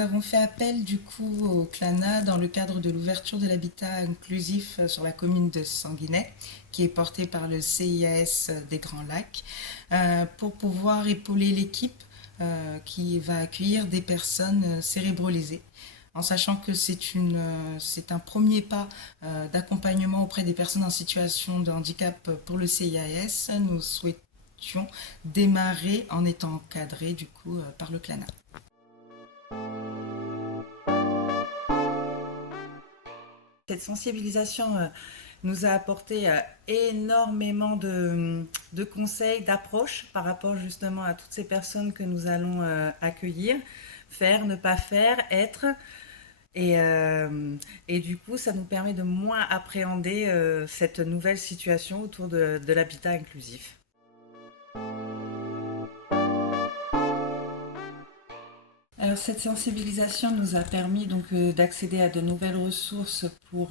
nous avons fait appel du coup au CLANA dans le cadre de l'ouverture de l'habitat inclusif sur la commune de Sanguinet, qui est porté par le CIAS des Grands Lacs, pour pouvoir épauler l'équipe qui va accueillir des personnes cérébrolésées. En sachant que c'est un premier pas d'accompagnement auprès des personnes en situation de handicap pour le CIAS, nous souhaitions démarrer en étant encadrés du coup par le CLANA. Cette sensibilisation nous a apporté énormément de conseils, d'approches par rapport justement à toutes ces personnes que nous allons accueillir, faire, ne pas faire, être. Et du coup, ça nous permet de moins appréhender cette nouvelle situation autour de l'habitat inclusif. Alors, cette sensibilisation nous a permis donc d'accéder à de nouvelles ressources pour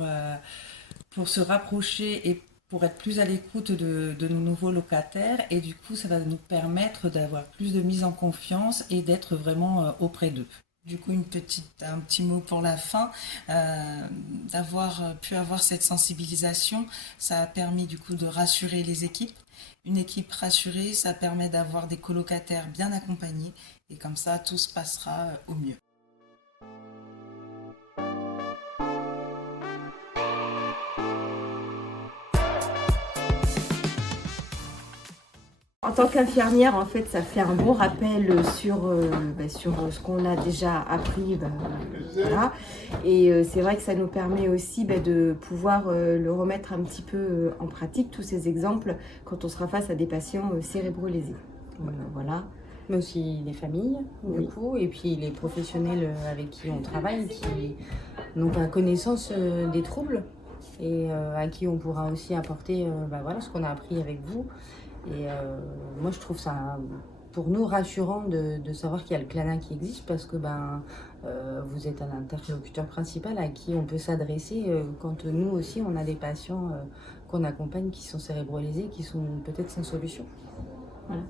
se rapprocher et pour être plus à l'écoute de nos nouveaux locataires. Et du coup, ça va nous permettre d'avoir plus de mise en confiance et d'être vraiment auprès d'eux. Du coup, un petit mot pour la fin, d'avoir pu avoir cette sensibilisation, ça a permis du coup de rassurer les équipes. Une équipe rassurée, ça permet d'avoir des colocataires bien accompagnés et comme ça, tout se passera au mieux. En tant qu'infirmière, en fait, ça fait un bon rappel sur ce qu'on a déjà appris. Voilà. Et c'est vrai que ça nous permet aussi de pouvoir le remettre un petit peu en pratique, tous ces exemples, quand on sera face à des patients cérébrolésés. Voilà. Mais aussi les familles, du coup, et puis les professionnels avec qui on travaille, qui n'ont pas connaissance des troubles, et à qui on pourra aussi apporter voilà, ce qu'on a appris avec vous. Et moi, je trouve ça, pour nous, rassurant de savoir qu'il y a le CLANA qui existe, parce que vous êtes un interlocuteur principal à qui on peut s'adresser quand nous aussi, on a des patients qu'on accompagne qui sont cérébrolésés, qui sont peut-être sans solution. Voilà.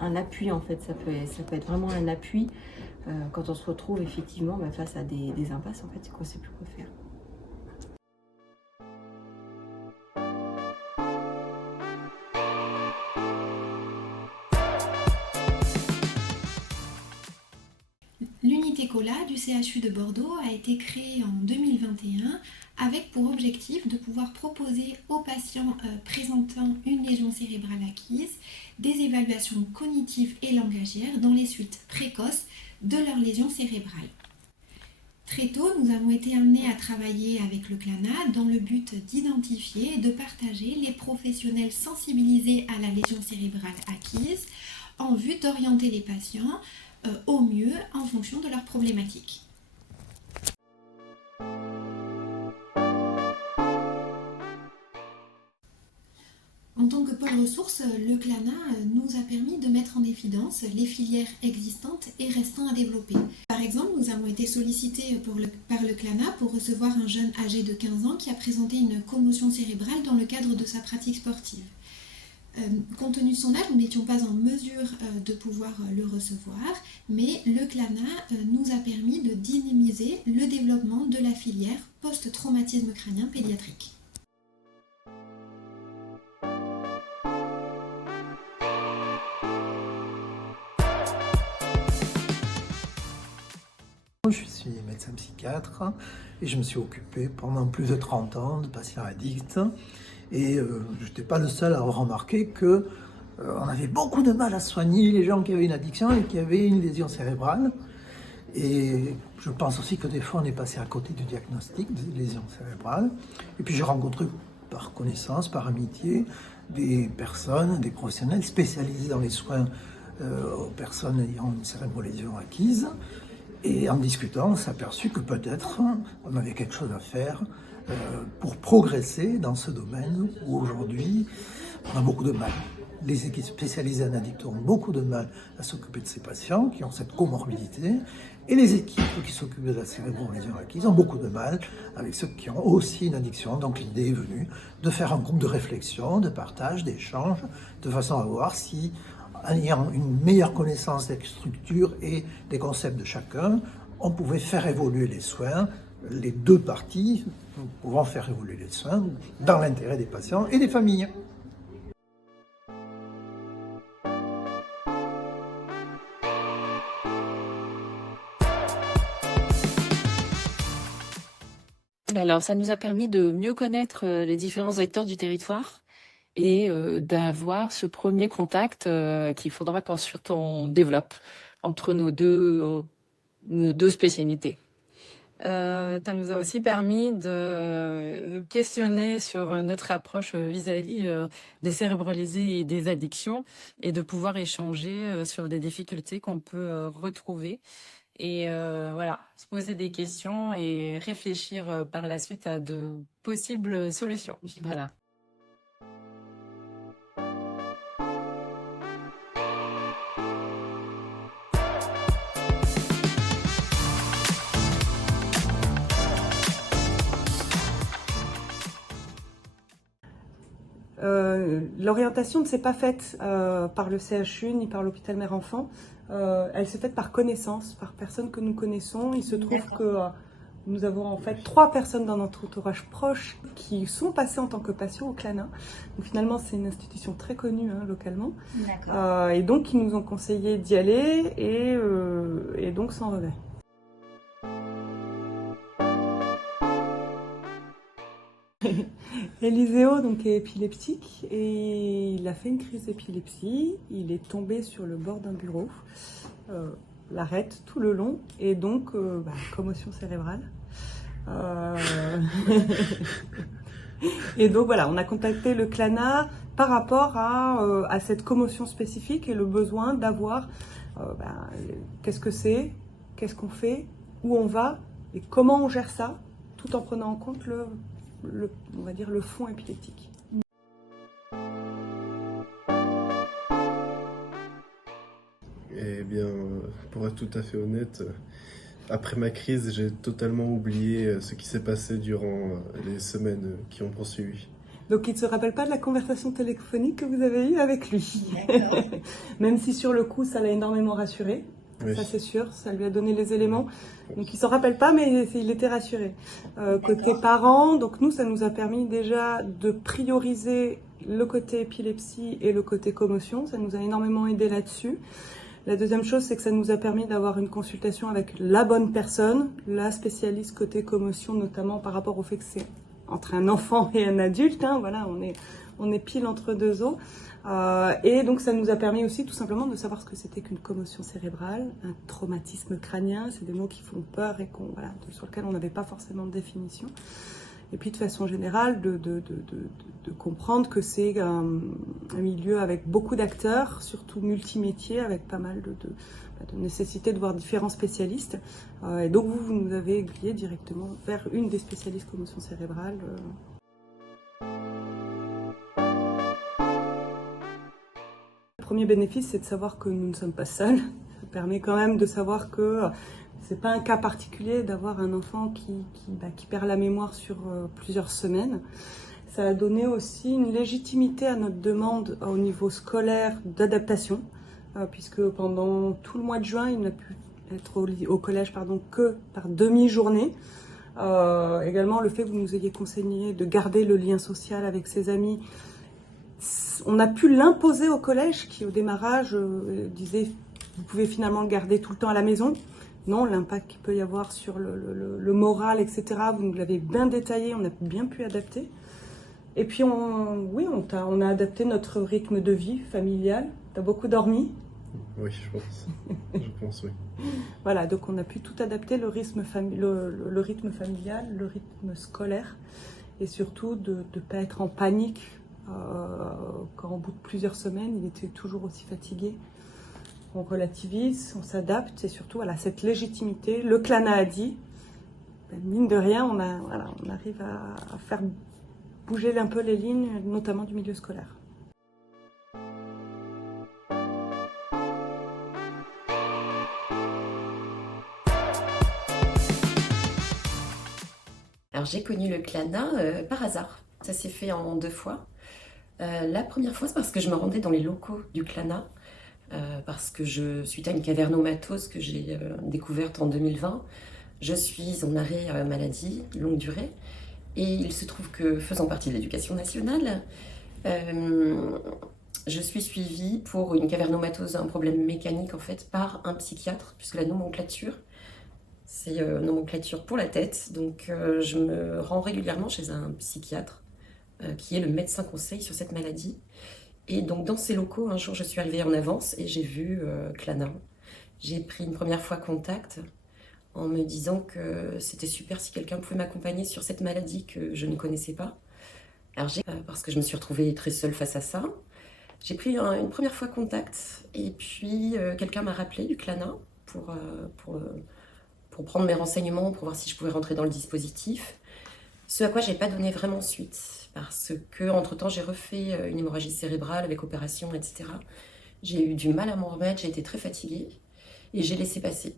Un appui, en fait, ça peut être vraiment un appui quand on se retrouve effectivement face à des impasses, en fait, qu'on ne sait plus quoi faire. L'unité COLA du CHU de Bordeaux a été créée en 2021 avec pour objectif de pouvoir proposer aux patients présentant une lésion cérébrale acquise des évaluations cognitives et langagières dans les suites précoces de leur lésion cérébrale. Très tôt, nous avons été amenés à travailler avec le CLANA dans le but d'identifier et de partager les professionnels sensibilisés à la lésion cérébrale acquise en vue d'orienter les patients au mieux en fonction de leurs problématiques. En tant que pôle ressources, le CLANA nous a permis de mettre en évidence les filières existantes et restant à développer. Par exemple, nous avons été sollicités par le CLANA pour recevoir un jeune âgé de 15 ans qui a présenté une commotion cérébrale dans le cadre de sa pratique sportive. Compte tenu de son âge, nous n'étions pas en mesure de pouvoir le recevoir, mais le CLANA nous a permis de dynamiser le développement de la filière post-traumatisme crânien pédiatrique. Je suis médecin psychiatre et je me suis occupé pendant plus de 30 ans de patients addicts. Et je n'étais pas le seul à avoir remarqué qu'on avait beaucoup de mal à soigner les gens qui avaient une addiction et qui avaient une lésion cérébrale. Et je pense aussi que des fois on est passé à côté du diagnostic de lésion cérébrale. Et puis j'ai rencontré par connaissance, par amitié, des personnes, des professionnels spécialisés dans les soins aux personnes ayant une cérébrolésion acquise. Et en discutant, on s'est aperçu que peut-être on avait quelque chose à faire pour progresser dans ce domaine où aujourd'hui on a beaucoup de mal. Les équipes spécialisées en addiction ont beaucoup de mal à s'occuper de ces patients qui ont cette comorbidité et les équipes qui s'occupent de la cérébrolésion acquise ont beaucoup de mal avec ceux qui ont aussi une addiction. Donc l'idée est venue de faire un groupe de réflexion, de partage, d'échange, de façon à voir si, en ayant une meilleure connaissance des structures et des concepts de chacun, on pouvait faire évoluer les soins, les deux parties pouvant faire évoluer les soins dans l'intérêt des patients et des familles. Alors, ça nous a permis de mieux connaître les différents acteurs du territoire et d'avoir ce premier contact qu'il faudra qu'ensuite on développe entre nos deux spécialités. Ça nous a aussi permis de questionner sur notre approche vis-à-vis des cérébralisés et des addictions et de pouvoir échanger sur des difficultés qu'on peut retrouver. Et voilà, se poser des questions et réfléchir par la suite à de possibles solutions. Voilà. L'orientation ne s'est pas faite par le CHU ni par l'hôpital mère-enfant. Elle s'est faite par connaissance, par personnes que nous connaissons. Il se trouve que nous avons en fait 3 personnes dans notre entourage proche qui sont passées en tant que patients au CLANA. Donc finalement, c'est une institution très connue localement. Et donc, ils nous ont conseillé d'y aller et donc sans regret. Eliseo donc, est épileptique et il a fait une crise d'épilepsie. Il est tombé sur le bord d'un bureau, l'arrête tout le long et donc commotion cérébrale. Et donc voilà, on a contacté le CLANA par rapport à cette commotion spécifique et le besoin d'avoir qu'est-ce que c'est, qu'est-ce qu'on fait, où on va et comment on gère ça, tout en prenant en compte on va dire le fond épileptique. Eh bien, pour être tout à fait honnête, après ma crise, j'ai totalement oublié ce qui s'est passé durant les semaines qui ont poursuivi. Donc il ne se rappelle pas de la conversation téléphonique que vous avez eue avec lui. Même si sur le coup, ça l'a énormément rassuré. Oui. Ça c'est sûr, ça lui a donné les éléments. Donc il s'en rappelle pas, mais il était rassuré. Côté parents, donc nous, ça nous a permis déjà de prioriser le côté épilepsie et le côté commotion. Ça nous a énormément aidé là-dessus. La deuxième chose, c'est que ça nous a permis d'avoir une consultation avec la bonne personne, la spécialiste côté commotion, notamment par rapport au fait que c'est entre un enfant et un adulte. Voilà, on est pile entre deux eaux. Et donc ça nous a permis aussi tout simplement de savoir ce que c'était qu'une commotion cérébrale, un traumatisme crânien, c'est des mots qui font peur et sur lesquels on n'avait pas forcément de définition. Et puis de façon générale, de comprendre que c'est un milieu avec beaucoup d'acteurs, surtout multimétiers, avec pas mal de nécessité de voir différents spécialistes. Et donc vous nous avez aiguillé directement vers une des spécialistes commotion cérébrale. Le premier bénéfice, c'est de savoir que nous ne sommes pas seuls. Ça permet quand même de savoir que c'est pas un cas particulier d'avoir un enfant qui perd la mémoire sur plusieurs semaines. Ça a donné aussi une légitimité à notre demande au niveau scolaire d'adaptation, puisque pendant tout le mois de juin, il n'a pu être au collège que par demi-journée. Également, le fait que vous nous ayez conseillé de garder le lien social avec ses amis, on a pu l'imposer au collège qui, au démarrage, disait vous pouvez finalement le garder tout le temps à la maison. Non, l'impact qu'il peut y avoir sur le moral, etc., vous nous l'avez bien détaillé, on a bien pu adapter. Et puis, on a adapté notre rythme de vie familial. Tu as beaucoup dormi? Oui, je pense. Je pense, oui. Voilà, donc on a pu tout adapter, le rythme familial, le rythme scolaire, et surtout de ne pas être en panique quand au bout de plusieurs semaines, il était toujours aussi fatigué. On relativise, on s'adapte, et surtout cette légitimité. Le CLANA a dit, mine de rien, on arrive à faire bouger un peu les lignes, notamment du milieu scolaire. Alors j'ai connu le CLANA par hasard, ça s'est fait en 2 fois. La première fois, c'est parce que je me rendais dans les locaux du CLANA parce que suite à une cavernomatose que j'ai découverte en 2020, je suis en arrêt maladie longue durée. Et il se trouve que, faisant partie de l'éducation nationale, je suis suivie pour une cavernomatose, un problème mécanique en fait, par un psychiatre, puisque la nomenclature, c'est nomenclature pour la tête. Donc je me rends régulièrement chez un psychiatre qui est le médecin conseil sur cette maladie. Et donc dans ces locaux, un jour je suis arrivée en avance et j'ai vu Clana. J'ai pris une première fois contact en me disant que c'était super si quelqu'un pouvait m'accompagner sur cette maladie que je ne connaissais pas. Alors parce que je me suis retrouvée très seule face à ça. J'ai pris une première fois contact et puis quelqu'un m'a rappelé du Clana pour prendre mes renseignements, pour voir si je pouvais rentrer dans le dispositif. Ce à quoi j'ai pas donné vraiment suite parce que entre-temps j'ai refait une hémorragie cérébrale avec opération, etc. J'ai eu du mal à m'en remettre, j'ai été très fatiguée et j'ai laissé passer.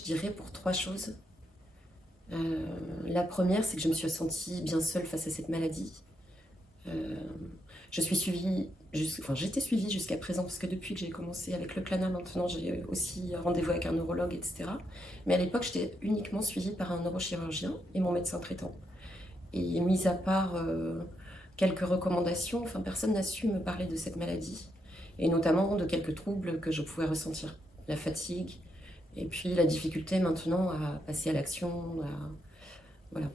Je dirais pour 3 choses. La première, c'est que je me suis sentie bien seule face à cette maladie. J'étais suivie jusqu'à présent, parce que depuis que j'ai commencé avec le Clana, maintenant j'ai aussi rendez-vous avec un neurologue, etc. Mais à l'époque, j'étais uniquement suivie par un neurochirurgien et mon médecin traitant. Et mis à part quelques recommandations, enfin, personne n'a su me parler de cette maladie, et notamment de quelques troubles que je pouvais ressentir. La fatigue, et puis la difficulté maintenant à passer à l'action, voilà.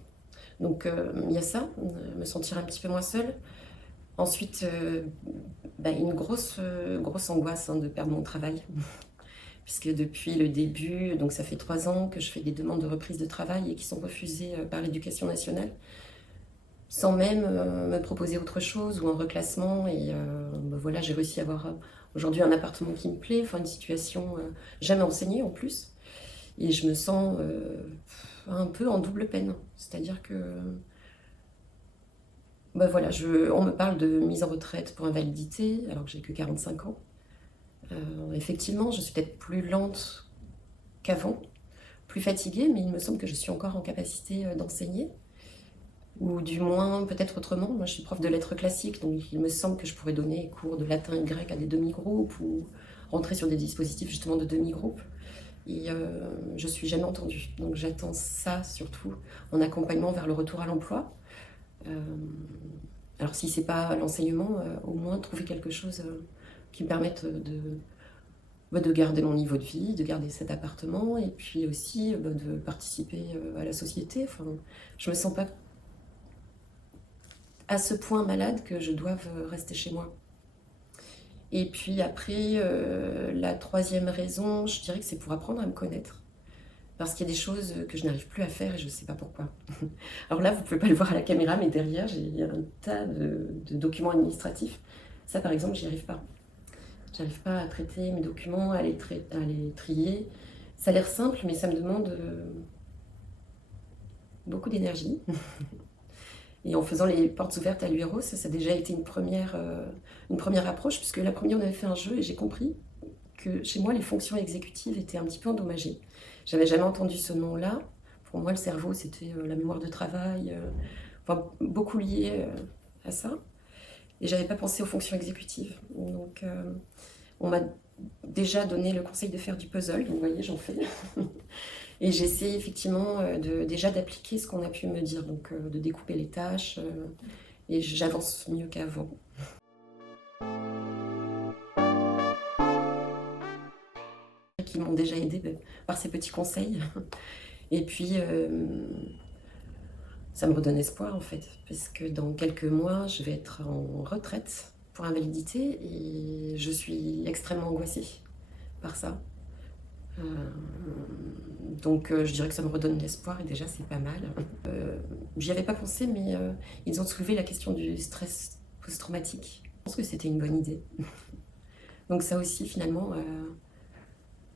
Donc il y a ça, me sentir un petit peu moins seule. Ensuite, une grosse angoisse de perdre mon travail. Puisque depuis le début, donc ça fait 3 ans que je fais des demandes de reprise de travail et qui sont refusées par l'éducation nationale, sans même me proposer autre chose ou un reclassement. Et voilà, j'ai réussi à avoir aujourd'hui un appartement qui me plaît, enfin une situation jamais enseignée en plus. Et je me sens un peu en double peine. C'est-à-dire que voilà, on me parle de mise en retraite pour invalidité, alors que j'ai que 45 ans. Effectivement, je suis peut-être plus lente qu'avant, plus fatiguée, mais il me semble que je suis encore en capacité d'enseigner. Ou du moins, peut-être autrement. Moi, je suis prof de lettres classiques, donc il me semble que je pourrais donner cours de latin et grec à des demi-groupes ou rentrer sur des dispositifs justement de demi-groupes. Et je suis jamais entendue. Donc j'attends ça surtout en accompagnement vers le retour à l'emploi. Alors si c'est pas l'enseignement, au moins trouver quelque chose qui me permette de garder mon niveau de vie, de garder cet appartement et puis aussi de participer à la société. Enfin, je me sens pas à ce point malade que je doive rester chez moi. Et puis après, la 3e raison, je dirais que c'est pour apprendre à me connaître. Parce qu'il y a des choses que je n'arrive plus à faire et je ne sais pas pourquoi. Alors là, vous ne pouvez pas le voir à la caméra, mais derrière, j'ai un tas de documents administratifs. Ça, par exemple, j'y arrive pas. J'arrive pas à traiter mes documents, à les trier. Ça a l'air simple, mais ça me demande beaucoup d'énergie. Et en faisant les portes ouvertes à l'URO, ça a déjà été une première approche, puisque la première, on avait fait un jeu et j'ai compris que chez moi, les fonctions exécutives étaient un petit peu endommagées. J'avais jamais entendu ce nom-là. Pour moi, le cerveau, c'était la mémoire de travail, beaucoup lié à ça. Et j'avais pas pensé aux fonctions exécutives. Donc, on m'a déjà donné le conseil de faire du puzzle, donc vous voyez, j'en fais. Et j'essaie effectivement déjà d'appliquer ce qu'on a pu me dire, donc de découper les tâches, et j'avance mieux qu'avant. Qui m'ont déjà aidé par ces petits conseils. Et puis, ça me redonne espoir en fait, parce que dans quelques mois, je vais être en retraite pour invalidité, et je suis extrêmement angoissée par ça. Donc je dirais que ça me redonne de l'espoir et déjà c'est pas mal. J'y avais pas pensé, mais ils ont soulevé la question du stress post-traumatique. Je pense que c'était une bonne idée. Donc ça aussi finalement,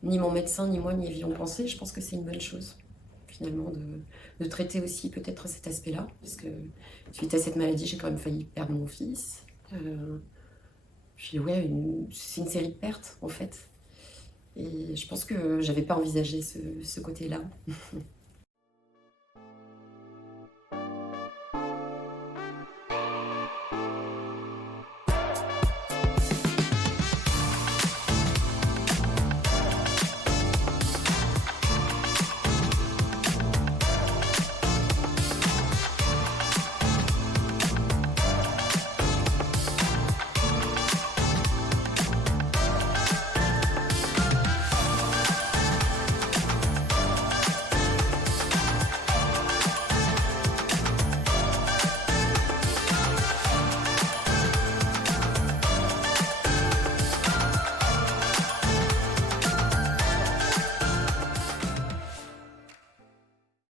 ni mon médecin ni moi n'y avions pensé. Je pense que c'est une bonne chose finalement de traiter aussi peut-être cet aspect-là, parce que suite à cette maladie j'ai quand même failli perdre mon fils. Puis ouais, c'est une série de pertes en fait. Et je pense que j'avais pas envisagé ce côté-là.